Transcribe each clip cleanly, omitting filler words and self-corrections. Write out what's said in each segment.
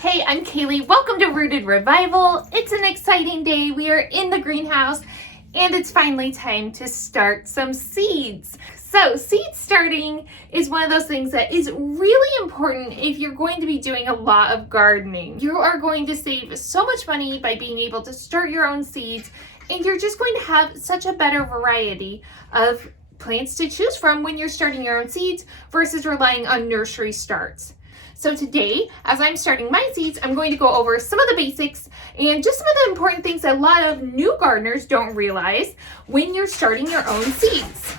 Hey, I'm Kaylee. Welcome to Rooted Revival. It's an exciting day. We are in the greenhouse and it's finally time to start some seeds. So seed starting is one of those things that is really important if you're going to be doing a lot of gardening. You are going to save so much money by being able to start your own seeds, and you're just going to have such a better variety of plants to choose from when you're starting your own seeds versus relying on nursery starts. So today, as I'm starting my seeds, I'm going to go over some of the basics and just some of the important things that a lot of new gardeners don't realize when you're starting your own seeds.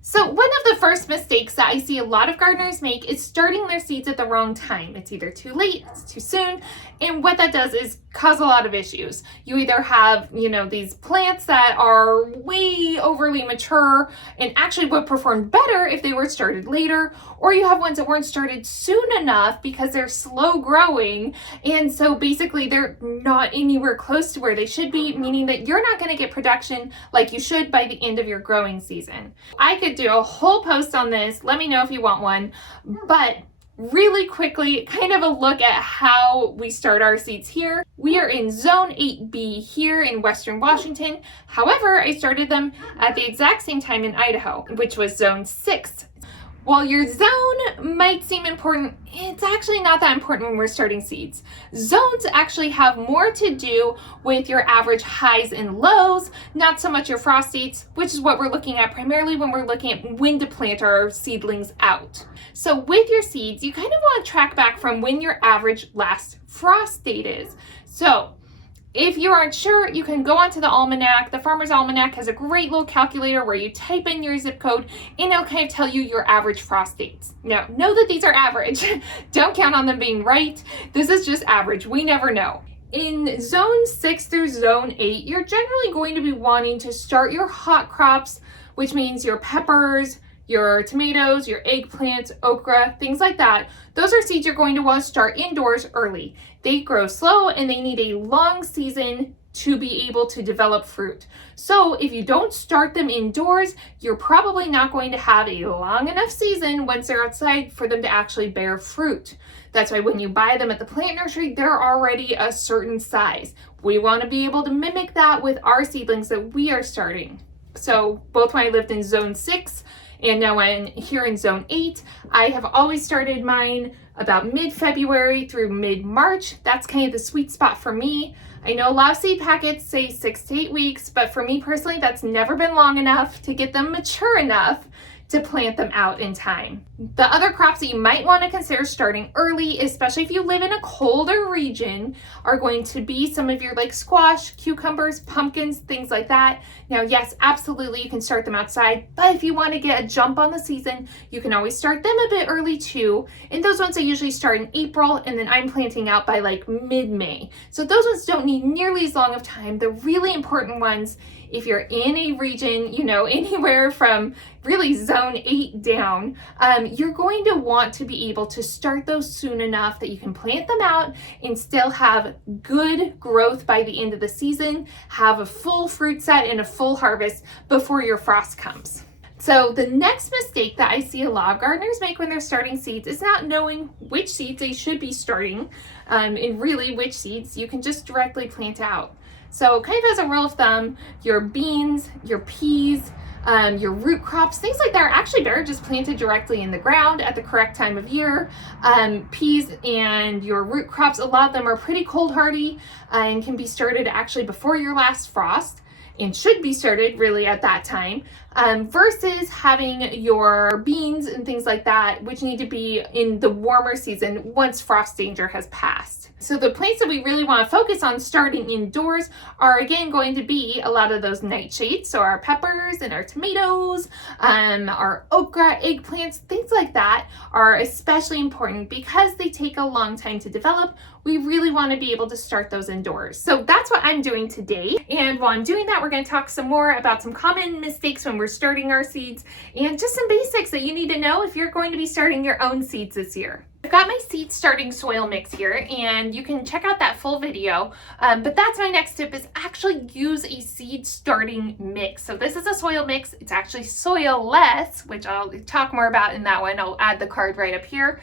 So one of the first mistakes that I see a lot of gardeners make is starting their seeds at the wrong time. It's either too late, it's too soon, and what that does is cause a lot of issues. You either have, these plants that are way overly mature and actually would perform better if they were started later, or you have ones that weren't started soon enough because they're slow growing, and so basically they're not anywhere close to where they should be, meaning that you're not going to get production like you should by the end of your growing season. I could do a whole post on this. Let me know if you want one, but really quickly, kind of a look at how we start our seeds here. We are in zone 8B here in Western Washington. However, I started them at the exact same time in Idaho, which was zone 6. While your zone might seem important, it's actually not that important when we're starting seeds. Zones actually have more to do with your average highs and lows, not so much your frost dates, which is what we're looking at primarily when we're looking at when to plant our seedlings out. So with your seeds, you kind of want to track back from when your average last frost date is. So if you aren't sure, you can go onto the almanac. The Farmer's Almanac has a great little calculator where you type in your zip code and it'll kind of tell you your average frost dates. Now, know that these are average. Don't count on them being right. This is just average. We never know. In zone 6 through zone 8, you're generally going to be wanting to start your hot crops, which means your peppers, your tomatoes, your eggplants, okra, things like that. Those are seeds you're going to want to start indoors early. They grow slow and they need a long season to be able to develop fruit. So if you don't start them indoors, you're probably not going to have a long enough season once they're outside for them to actually bear fruit. That's why when you buy them at the plant nursery, they're already a certain size. We want to be able to mimic that with our seedlings that we are starting. So both when I lived in zone 6 and now I'm here in zone 8, I have always started mine about mid-February through mid-March. That's kind of the sweet spot for me. I know a lot of seed packets say 6 to 8 weeks, but for me personally, that's never been long enough to get them mature enough to plant them out in time. The other crops that you might want to consider starting early, especially if you live in a colder region, are going to be some of your squash, cucumbers, pumpkins, things like that. Now, yes, absolutely, you can start them outside, but if you want to get a jump on the season, you can always start them a bit early too. And those ones I usually start in April, and then I'm planting out by mid-May. So those ones don't need nearly as long of time. The really important ones, if you're in a region, anywhere from really zone 8 down, you're going to want to be able to start those soon enough that you can plant them out and still have good growth by the end of the season, have a full fruit set and a full harvest before your frost comes. So the next mistake that I see a lot of gardeners make when they're starting seeds is not knowing which seeds they should be starting, and really which seeds you can just directly plant out. So kind of as a rule of thumb, your beans, your peas, your root crops, things like that are actually better just planted directly in the ground at the correct time of year. Peas and your root crops, a lot of them are pretty cold hardy and can be started actually before your last frost and should be started really at that time, versus having your beans and things like that, which need to be in the warmer season once frost danger has passed. So the plants that we really want to focus on starting indoors are again going to be a lot of those nightshades, so our peppers and our tomatoes, our okra, eggplants, things like that are especially important because they take a long time to develop. We really want to be able to start those indoors. So that's what I'm doing today. And while I'm doing that, we're going to talk some more about some common mistakes when we're starting our seeds and just some basics that you need to know if you're going to be starting your own seeds this year. I've got my seed starting soil mix here, and you can check out that full video, but that's my next tip, is actually use a seed starting mix. So this is a soil mix. It's actually soil-less, which I'll talk more about in that one. I'll add the card right up here.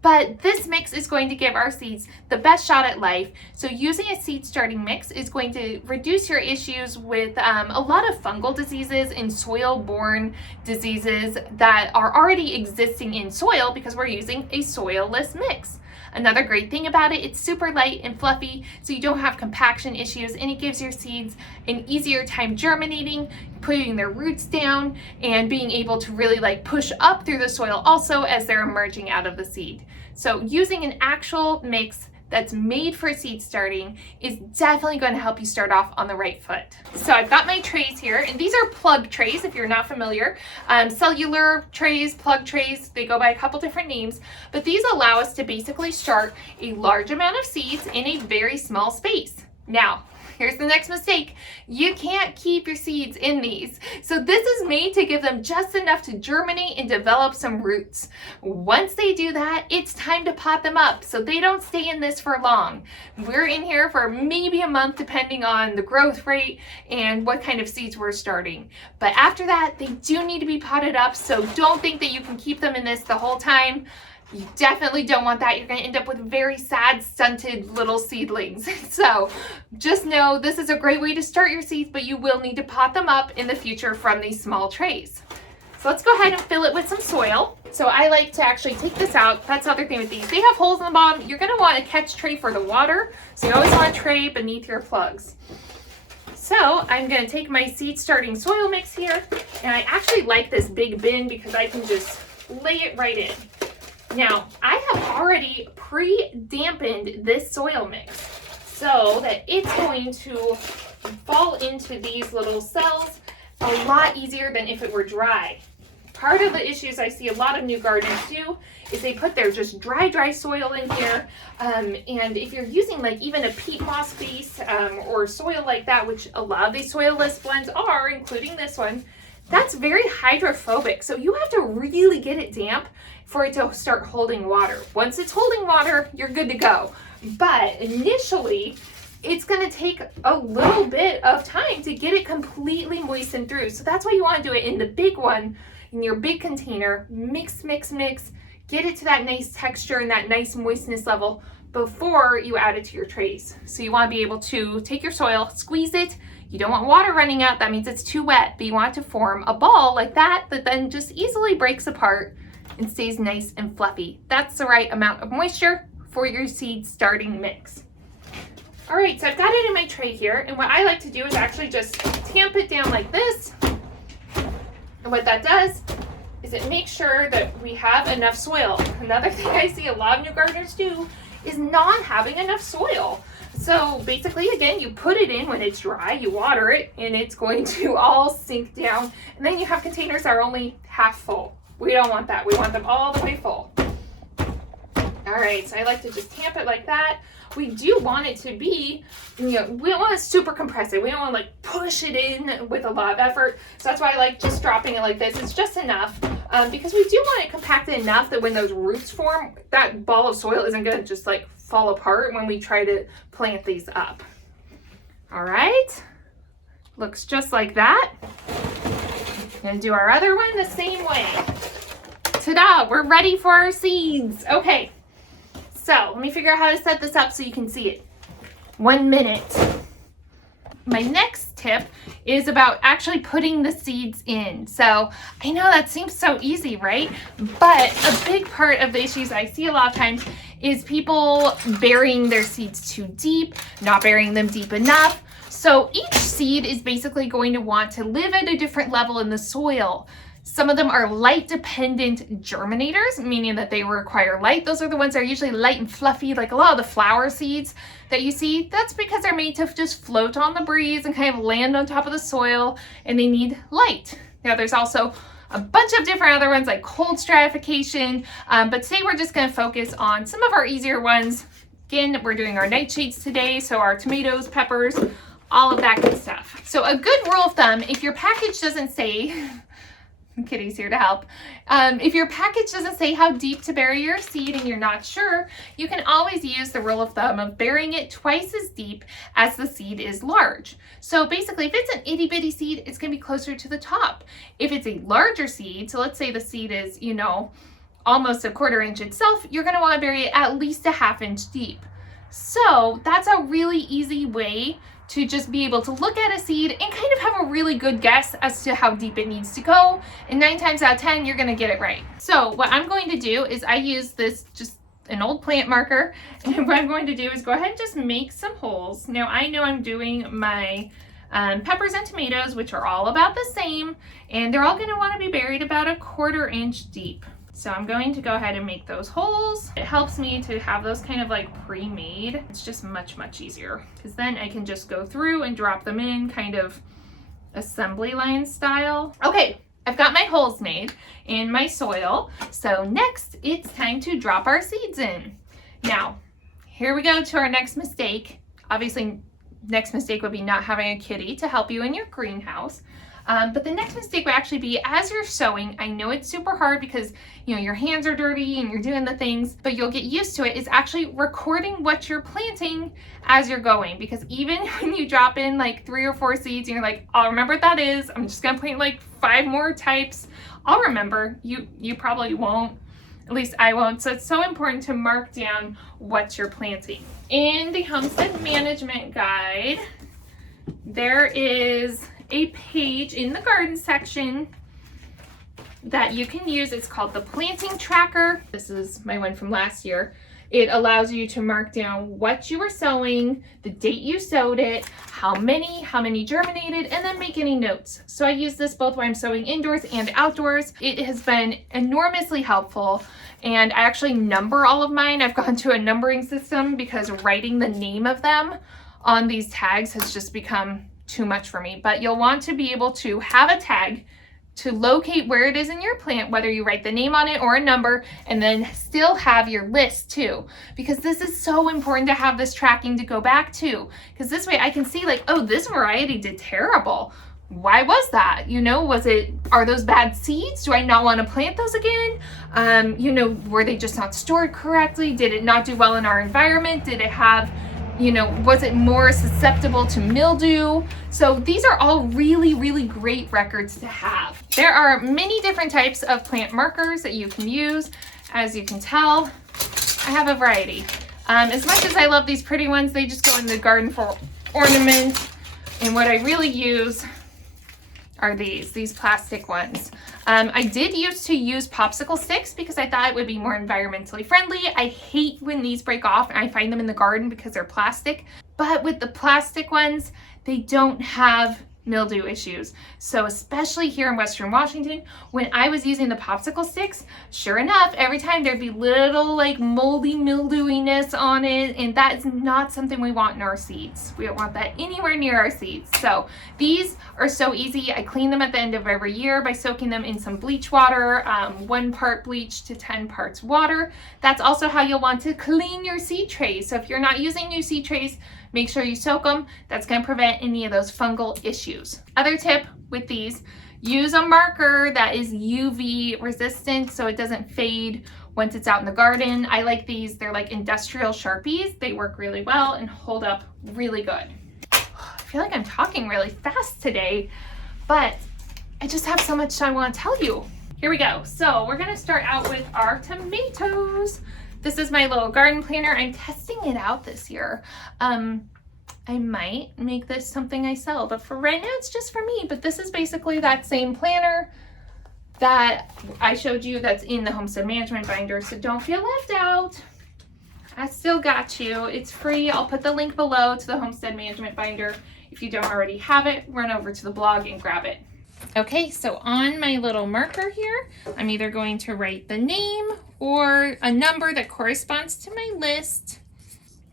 But this mix is going to give our seeds the best shot at life. So using a seed starting mix is going to reduce your issues with a lot of fungal diseases and soil-borne diseases that are already existing in soil because we're using a soil-less mix. Another great thing about it, it's super light and fluffy, so you don't have compaction issues, and it gives your seeds an easier time germinating, putting their roots down, and being able to really like push up through the soil also as they're emerging out of the seed. So using an actual mix that's made for seed starting is definitely going to help you start off on the right foot. So I've got my trays here, and these are plug trays if you're not familiar. Cellular trays, plug trays, they go by a couple different names, but these allow us to basically start a large amount of seeds in a very small space. Now, here's the next mistake. You can't keep your seeds in these. So this is made to give them just enough to germinate and develop some roots. Once they do that, it's time to pot them up so they don't stay in this for long. We're in here for maybe a month depending on the growth rate and what kind of seeds we're starting. But after that, they do need to be potted up, so don't think that you can keep them in this the whole time. You definitely don't want that. You're going to end up with very sad, stunted little seedlings. So just know this is a great way to start your seeds, but you will need to pot them up in the future from these small trays. So let's go ahead and fill it with some soil. So I like to actually take this out. That's the other thing with these. They have holes in the bottom. You're going to want a catch tray for the water. So you always want a tray beneath your plugs. So I'm going to take my seed starting soil mix here, and I actually like this big bin because I can just lay it right in. Now, I have already pre-dampened this soil mix so that it's going to fall into these little cells a lot easier than if it were dry. Part of the issues I see a lot of new gardeners do is they put their just dry soil in here. And if you're using like even a peat moss base or soil like that, which a lot of these soil-less blends are, including this one, that's very hydrophobic. So you have to really get it damp for it to start holding water. Once it's holding water, you're good to go. But initially, it's gonna take a little bit of time to get it completely moistened through. So that's why you wanna do it in the big one, in your big container. Mix, get it to that nice texture and that nice moistness level before you add it to your trays. So you wanna be able to take your soil, squeeze it. You don't want water running out, that means it's too wet, but you want it to form a ball like that then just easily breaks apart and stays nice and fluffy. That's the right amount of moisture for your seed starting mix. All right, so I've got it in my tray here, and what I like to do is actually just tamp it down like this. And what that does is it makes sure that we have enough soil. Another thing I see a lot of new gardeners do is not having enough soil. So basically, again, you put it in when it's dry, you water it, and it's going to all sink down. And then you have containers that are only half full. We don't want that. We want them all the way full. All right, so I like to just tamp it like that. We do want it to be, we don't want to super compress it. We don't want to like push it in with a lot of effort. So that's why I like just dropping it like this. It's just enough because we do want it compacted enough that when those roots form, that ball of soil isn't going to just like fall apart when we try to plant these up. All right, looks just like that. Gonna do our other one the same way. Ta-da, we're ready for our seeds. Okay, so let me figure out how to set this up so you can see it. 1 minute. My next tip is about actually putting the seeds in. So I know that seems so easy, right? But a big part of the issues I see a lot of times is people burying their seeds too deep, not burying them deep enough. So each seed is basically going to want to live at a different level in the soil. Some of them are light dependent germinators, meaning that they require light. Those are the ones that are usually light and fluffy, like a lot of the flower seeds that you see. That's because they're made to just float on the breeze and kind of land on top of the soil, and they need light. Now there's also a bunch of different other ones like cold stratification, but today we're just gonna focus on some of our easier ones. Again, we're doing our nightshades today, so our tomatoes, peppers, all of that good stuff. So a good rule of thumb, if your package doesn't say Kitty's here to help. If your package doesn't say how deep to bury your seed and you're not sure, you can always use the rule of thumb of burying it twice as deep as the seed is large. So basically, if it's an itty bitty seed, it's gonna be closer to the top. If it's a larger seed, so let's say the seed is, you know, almost a 1/4 inch itself, you're gonna wanna bury it at least a 1/2 inch deep. So that's a really easy way to just be able to look at a seed and kind of have a really good guess as to how deep it needs to go. And 9 times out of 10, you're gonna get it right. So what I'm going to do is I use this, just an old plant marker. And what I'm going to do is go ahead and just make some holes. Now I know I'm doing my peppers and tomatoes, which are all about the same, and they're all gonna wanna be buried about a 1/4 inch deep. So I'm going to go ahead and make those holes. It helps me to have those kind of like pre-made. It's just much, much easier because then I can just go through and drop them in kind of assembly line style. Okay, I've got my holes made in my soil. So next it's time to drop our seeds in. Now, here we go to our next mistake. Obviously, next mistake would be not having a kitty to help you in your greenhouse. But the next mistake would actually be as you're sowing. I know it's super hard because, you know, your hands are dirty and you're doing the things, but you'll get used to it, is actually recording what you're planting as you're going. Because even when you drop in like 3 or 4 seeds and you're like, I'll remember what that is, I'm just gonna plant like 5 more types, I'll remember. You probably won't. At least I won't. So it's so important to mark down what you're planting. In the homestead management guide, there is a page in the garden section that you can use. It's called the planting tracker. This is my one from last year. It allows you to mark down what you were sowing, the date you sowed it, how many germinated, and then make any notes. So I use this both when I'm sowing indoors and outdoors. It has been enormously helpful, and I actually number all of mine. I've gone to a numbering system because writing the name of them on these tags has just become too much for me. But you'll want to be able to have a tag to locate where it is in your plant, whether you write the name on it or a number, and then still have your list too, because this is so important to have this tracking to go back to, because this way I can see like, oh, this variety did terrible. Why was that? You know, are those bad seeds? Do I not want to plant those again? You know, were they just not stored correctly? Did it not do well in our environment? Did it have, you know, was it more susceptible to mildew? So these are all really, really great records to have. There are many different types of plant markers that you can use. As you can tell, I have a variety. As much as I love these pretty ones, they just go in the garden for ornament. And what I really use are these plastic ones. I did used to use popsicle sticks because I thought it would be more environmentally friendly. I hate when these break off and I find them in the garden because they're plastic. But with the plastic ones, they don't have mildew issues. So especially here in Western Washington, when I was using the popsicle sticks, sure enough, every time there'd be little like moldy mildewiness on it, and that is not something we want in our seeds. We don't want that anywhere near our seeds. So these are so easy. I clean them at the end of every year by soaking them in some bleach water, 1 part bleach to 10 parts water. That's also how you'll want to clean your seed trays. So if you're not using new seed trays, make sure you soak them. That's going to prevent any of those fungal issues. Other tip with these, use a marker that is UV resistant so it doesn't fade once it's out in the garden. I like these. They're like industrial Sharpies. They work really well and hold up really good. I feel like I'm talking really fast today, but I just have so much I want to tell you. Here we go. So we're going to start out with our tomatoes. This is my little garden planner. I'm testing it out this year. I might make this something I sell, but for right now, it's just for me. But this is basically that same planner that I showed you that's in the homestead management binder. So don't feel left out. I still got you. It's free. I'll put the link below to the homestead management binder. If you don't already have it, run over to the blog and grab it. Okay, so on my little marker here, I'm either going to write the name or a number that corresponds to my list.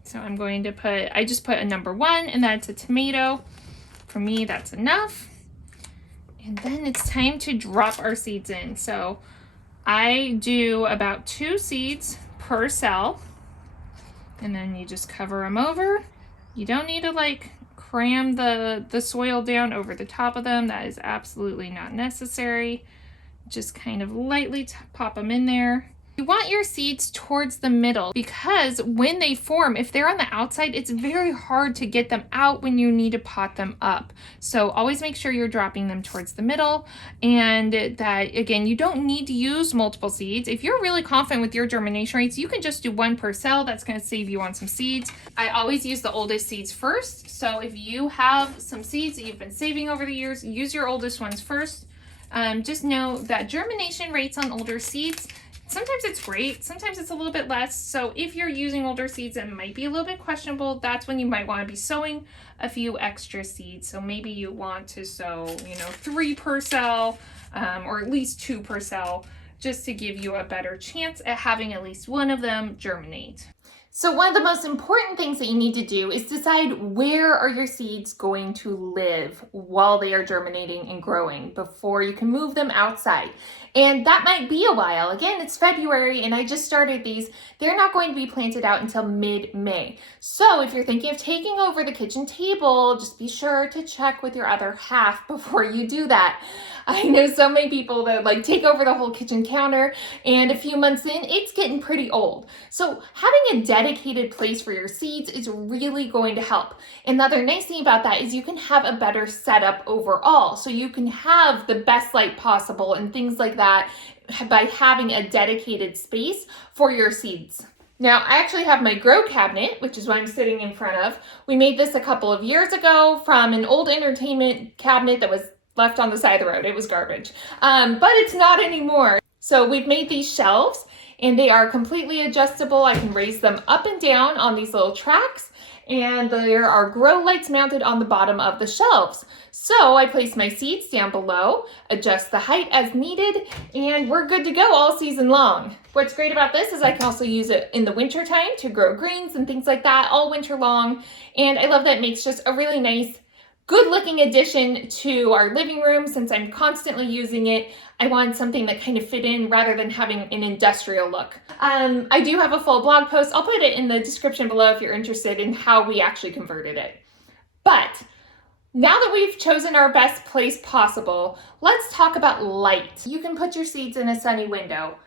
So I'm going to I just put a number 1, and that's a tomato. For me, that's enough. And then it's time to drop our seeds in. So I do about 2 seeds per cell, and then you just cover them over. You don't need to like cram the soil down over the top of them. That is absolutely not necessary. Just kind of lightly pop them in there. You want your seeds towards the middle because when they form, if they're on the outside, it's very hard to get them out when you need to pot them up. So always make sure you're dropping them towards the middle, and that, again, you don't need to use multiple seeds. If you're really confident with your germination rates, you can just do 1 per cell. That's going to save you on some seeds. I always use the oldest seeds first. So if you have some seeds that you've been saving over the years, use your oldest ones first. Just know that germination rates on older seeds, sometimes it's great, sometimes it's a little bit less. So if you're using older seeds, it might be a little bit questionable. That's when you might want to be sowing a few extra seeds. So maybe you want to sow, 3 per cell, or at least 2 per cell, just to give you a better chance at having at least one of them germinate. So one of the most important things that you need to do is decide where are your seeds going to live while they are germinating and growing before you can move them outside. And that might be a while. Again, it's February and I just started these. They're not going to be planted out until mid-May. So if you're thinking of taking over the kitchen table, just be sure to check with your other half before you do that. I know so many people that take over the whole kitchen counter, and a few months in, it's getting pretty old. So having a dedicated place for your seeds is really going to help. And the other nice thing about that is you can have a better setup overall. So you can have the best light possible and things like that by having a dedicated space for your seeds. Now, I actually have my grow cabinet, which is what I'm sitting in front of. We made this a couple of years ago from an old entertainment cabinet that was left on the side of the road. It was garbage, but it's not anymore. So we've made these shelves and they are completely adjustable. I can raise them up and down on these little tracks, and there are grow lights mounted on the bottom of the shelves. So I place my seeds down below, adjust the height as needed, and we're good to go all season long. What's great about this is I can also use it in the winter time to grow greens and things like that all winter long. And I love that it makes just a really nice, good looking addition to our living room. Since I'm constantly using it, I wanted something that kind of fit in rather than having an industrial look. I do have a full blog post. I'll put it in the description below if you're interested in how we actually converted it. But now that we've chosen our best place possible, let's talk about light. You can put your seeds in a sunny window.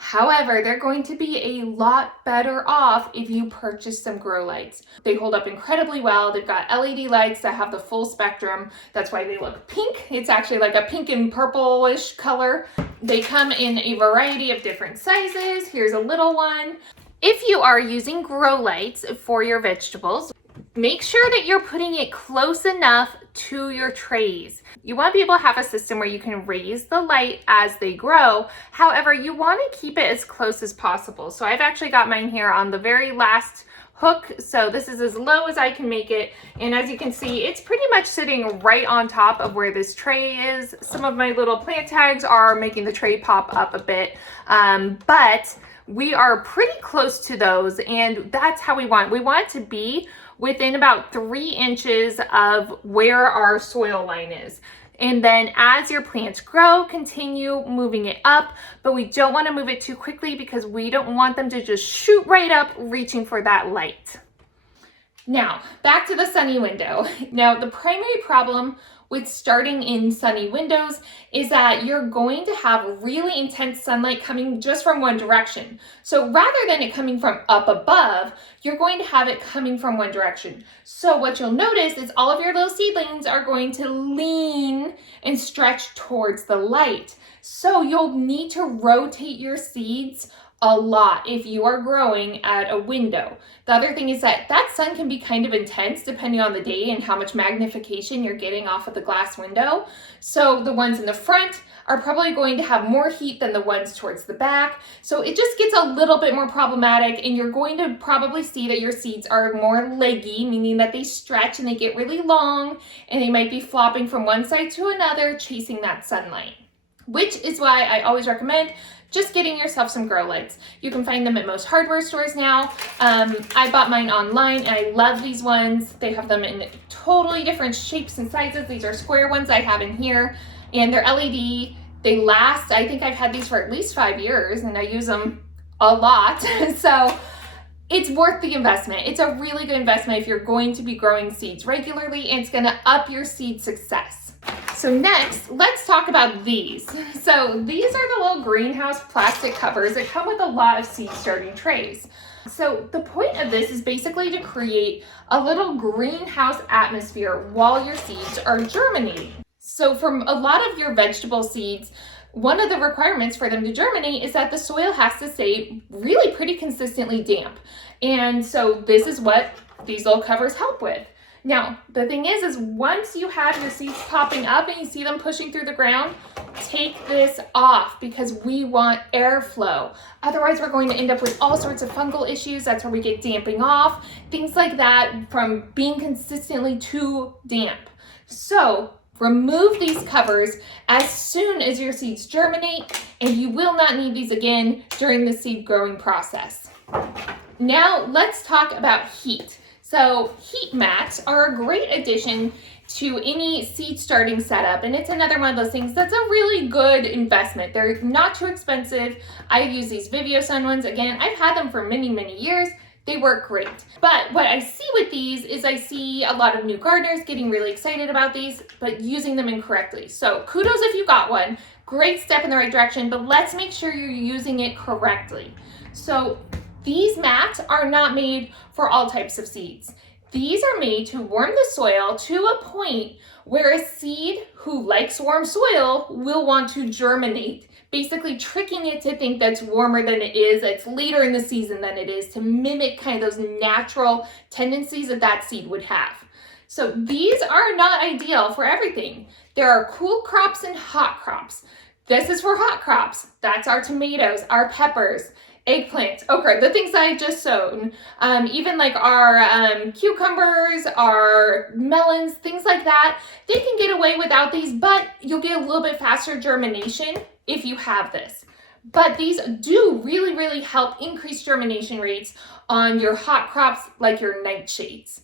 However, they're going to be a lot better off if you purchase some grow lights. They hold up incredibly well. They've got LED lights that have the full spectrum. That's why they look pink. It's actually like a pink and purplish color. They come in a variety of different sizes. Here's a little one. If you are using grow lights for your vegetables, make sure that you're putting it close enough to your trays. You want to be able to have a system where you can raise the light as they grow. However, you want to keep it as close as possible. So I've actually got mine here on the very last hook. So this is as low as I can make it. And as you can see, it's pretty much sitting right on top of where this tray is. Some of my little plant tags are making the tray pop up a bit, but we are pretty close to those, and that's how we want it to be within about 3 inches of where our soil line is. And then as your plants grow, continue moving it up, but we don't want to move it too quickly because we don't want them to just shoot right up reaching for that light. Now, back to the sunny window. Now, the primary problem with starting in sunny windows is that you're going to have really intense sunlight coming just from one direction. So rather than it coming from up above, you're going to have it coming from one direction. So what you'll notice is all of your little seedlings are going to lean and stretch towards the light. So you'll need to rotate your seeds a lot if you are growing at a window. The other thing is that sun can be kind of intense depending on the day and how much magnification you're getting off of the glass window. So the ones in the front are probably going to have more heat than the ones towards the back. So it just gets a little bit more problematic, and you're going to probably see that your seeds are more leggy, meaning that they stretch and they get really long, and they might be flopping from one side to another, chasing that sunlight. Which is why I always recommend just getting yourself some grow lights. You can find them at most hardware stores now. I bought mine online and I love these ones. They have them in totally different shapes and sizes. These are square ones I have in here, and they're LED. They last, I think I've had these for at least 5 years, and I use them a lot. So it's worth the investment. It's a really good investment if you're going to be growing seeds regularly, and it's gonna up your seed success. So next, let's talk about these. So these are the little greenhouse plastic covers that come with a lot of seed starting trays. So the point of this is basically to create a little greenhouse atmosphere while your seeds are germinating. So from a lot of your vegetable seeds, one of the requirements for them to germinate is that the soil has to stay really pretty consistently damp. And so this is what these little covers help with. Now, the thing is once you have your seeds popping up and you see them pushing through the ground, take this off because we want airflow. Otherwise, we're going to end up with all sorts of fungal issues. That's where we get damping off, things like that from being consistently too damp. So remove these covers as soon as your seeds germinate, and you will not need these again during the seed growing process. Now, let's talk about heat. So heat mats are a great addition to any seed starting setup, and it's another one of those things that's a really good investment. They're not too expensive. I use these VivioSun ones. Again, I've had them for many, many years. They work great. But what I see with these is I see a lot of new gardeners getting really excited about these, but using them incorrectly. So kudos if you got one. Great step in the right direction, but let's make sure you're using it correctly. So these mats are not made for all types of seeds. These are made to warm the soil to a point where a seed who likes warm soil will want to germinate, basically tricking it to think that's warmer than it is, it's later in the season than it is, to mimic kind of those natural tendencies that that seed would have. So these are not ideal for everything. There are cool crops and hot crops. This is for hot crops. That's our tomatoes, our peppers, eggplants, okra, the things that I just sown, even like our cucumbers, our melons, things like that. They can get away without these, but you'll get a little bit faster germination if you have this. But these do really, really help increase germination rates on your hot crops like your nightshades.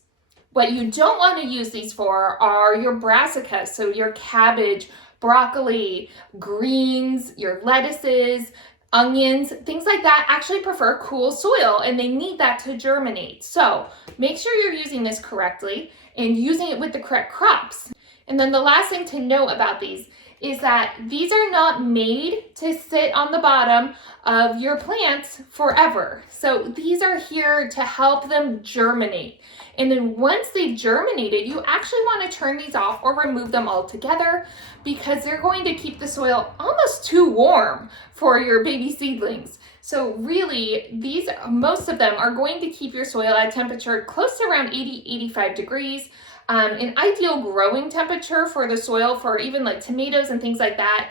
What you don't want to use these for are your brassicas, so your cabbage, broccoli, greens, your lettuces, onions, things like that actually prefer cool soil and they need that to germinate. So make sure you're using this correctly and using it with the correct crops. And then the last thing to know about these is that these are not made to sit on the bottom of your plants forever. So these are here to help them germinate. And then once they've germinated, you actually want to turn these off or remove them altogether because they're going to keep the soil almost too warm for your baby seedlings. So really, most of them are going to keep your soil at temperature close to around 80-85 degrees. An ideal growing temperature for the soil for even like tomatoes and things like that,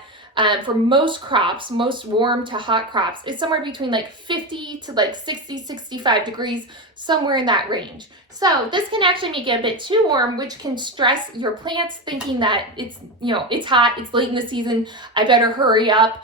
for most crops, most warm to hot crops, is somewhere between like 50 to like 60-65 degrees, somewhere in that range. So this can actually make it a bit too warm, which can stress your plants thinking that it's hot, it's late in the season, I better hurry up.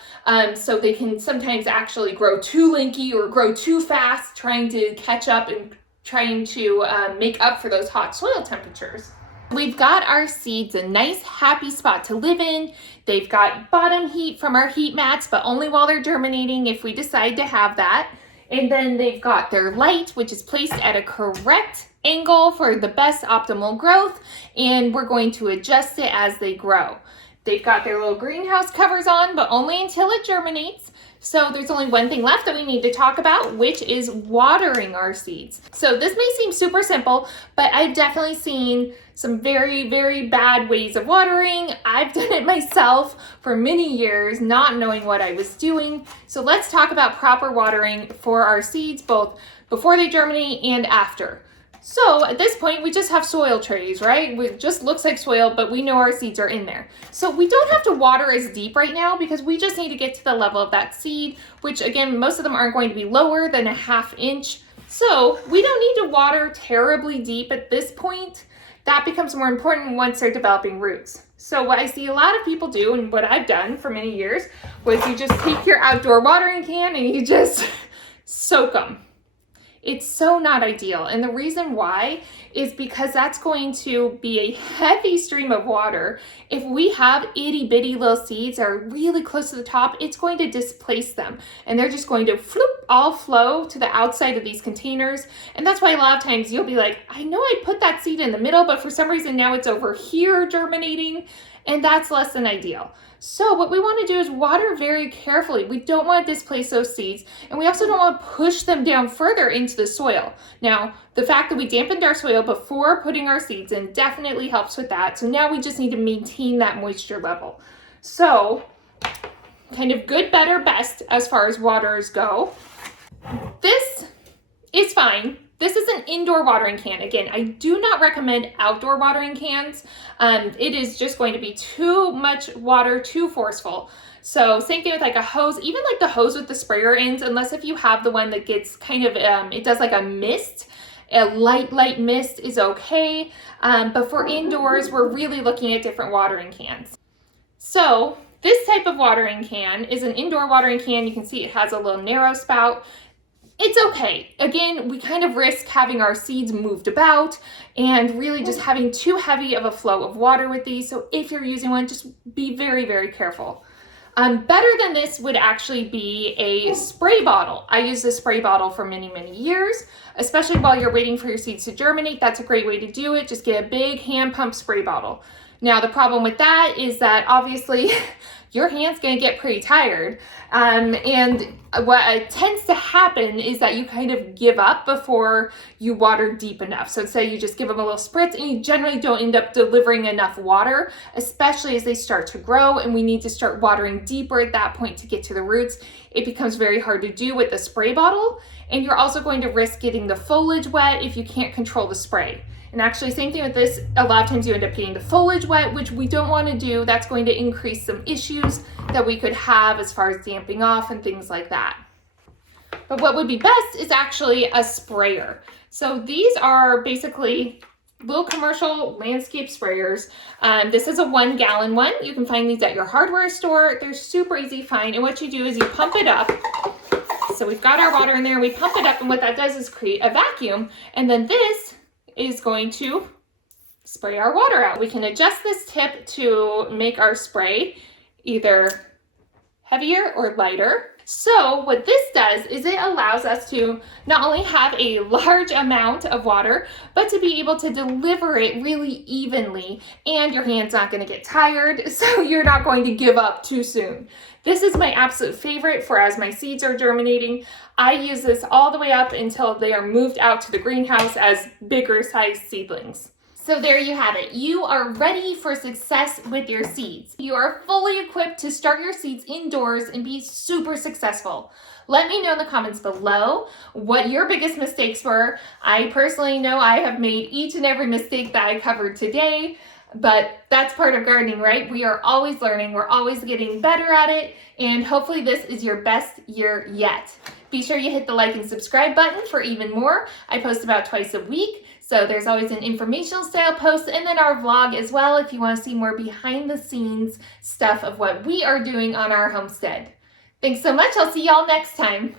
So they can sometimes actually grow too lanky or grow too fast, trying to catch up and trying to make up for those hot soil temperatures. We've got our seeds a nice happy spot to live in. They've got bottom heat from our heat mats, but only while they're germinating if we decide to have that. And then they've got their light, which is placed at a correct angle for the best optimal growth, and we're going to adjust it as they grow. They've got their little greenhouse covers on, but only until it germinates. So there's only one thing left that we need to talk about, which is watering our seeds. So this may seem super simple, but I've definitely seen some very, very bad ways of watering. I've done it myself for many years, not knowing what I was doing. So let's talk about proper watering for our seeds, both before they germinate and after. So at this point, we just have soil trays, right? It just looks like soil, but we know our seeds are in there. So we don't have to water as deep right now because we just need to get to the level of that seed, which again, most of them aren't going to be lower than a 1/2 inch. So we don't need to water terribly deep at this point. That becomes more important once they're developing roots. So what I see a lot of people do, and what I've done for many years, was you just take your outdoor watering can and you just soak them. It's so not ideal. And the reason why is because that's going to be a heavy stream of water. If we have itty bitty little seeds that are really close to the top, it's going to displace them. And they're just going to all flow to the outside of these containers. And that's why a lot of times you'll be like, I know I put that seed in the middle, but for some reason now it's over here germinating. And that's less than ideal. So what we want to do is water very carefully. We don't want to displace those seeds, and we also don't want to push them down further into the soil. Now, the fact that we dampened our soil before putting our seeds in definitely helps with that. So now we just need to maintain that moisture level. So kind of good, better, best as far as waters go. This is fine. This is an indoor watering can. Again, I do not recommend outdoor watering cans. It is just going to be too much water, too forceful. So same thing with like a hose, even like the hose with the sprayer ends, unless if you have the one that gets kind of, it does like a mist. A light mist is okay. But for indoors, we're really looking at different watering cans. So this type of watering can is an indoor watering can. You can see it has a little narrow spout. It's okay. Again, we kind of risk having our seeds moved about and really just having too heavy of a flow of water with these. So if you're using one, just be very, very careful. Better than this would actually be a spray bottle. I used a spray bottle for many, many years, especially while you're waiting for your seeds to germinate. That's a great way to do it. Just get a big hand pump spray bottle. Now, the problem with that is that obviously your hand's going to get pretty tired. And what tends to happen is that you kind of give up before you water deep enough. So say you just give them a little spritz and you generally don't end up delivering enough water, especially as they start to grow and we need to start watering deeper at that point to get to the roots. It becomes very hard to do with the spray bottle. And you're also going to risk getting the foliage wet if you can't control the spray. And actually, same thing with this, a lot of times you end up getting the foliage wet, which we don't want to do. That's going to increase some issues that we could have as far as damping off and things like that. But what would be best is actually a sprayer. So these are basically little commercial landscape sprayers. This is a 1 gallon one. You can find these at your hardware store. They're super easy to find. And what you do is you pump it up. So we've got our water in there, we pump it up, and what that does is create a vacuum. And then this is going to spray our water out. We can adjust this tip to make our spray either heavier or lighter. So what this does is it allows us to not only have a large amount of water, but to be able to deliver it really evenly, and your hand's not going to get tired, so you're not going to give up too soon. This is my absolute favorite for as my seeds are germinating. I use this all the way up until they are moved out to the greenhouse as bigger sized seedlings. So there you have it. You are ready for success with your seeds. You are fully equipped to start your seeds indoors and be super successful. Let me know in the comments below what your biggest mistakes were. I personally know I have made each and every mistake that I covered today, but that's part of gardening, right? We are always learning. We're always getting better at it, and hopefully this is your best year yet. Be sure you hit the like and subscribe button for even more. I post about twice a week. So there's always an informational style post and then our vlog as well if you want to see more behind the scenes stuff of what we are doing on our homestead. Thanks so much. I'll see y'all next time.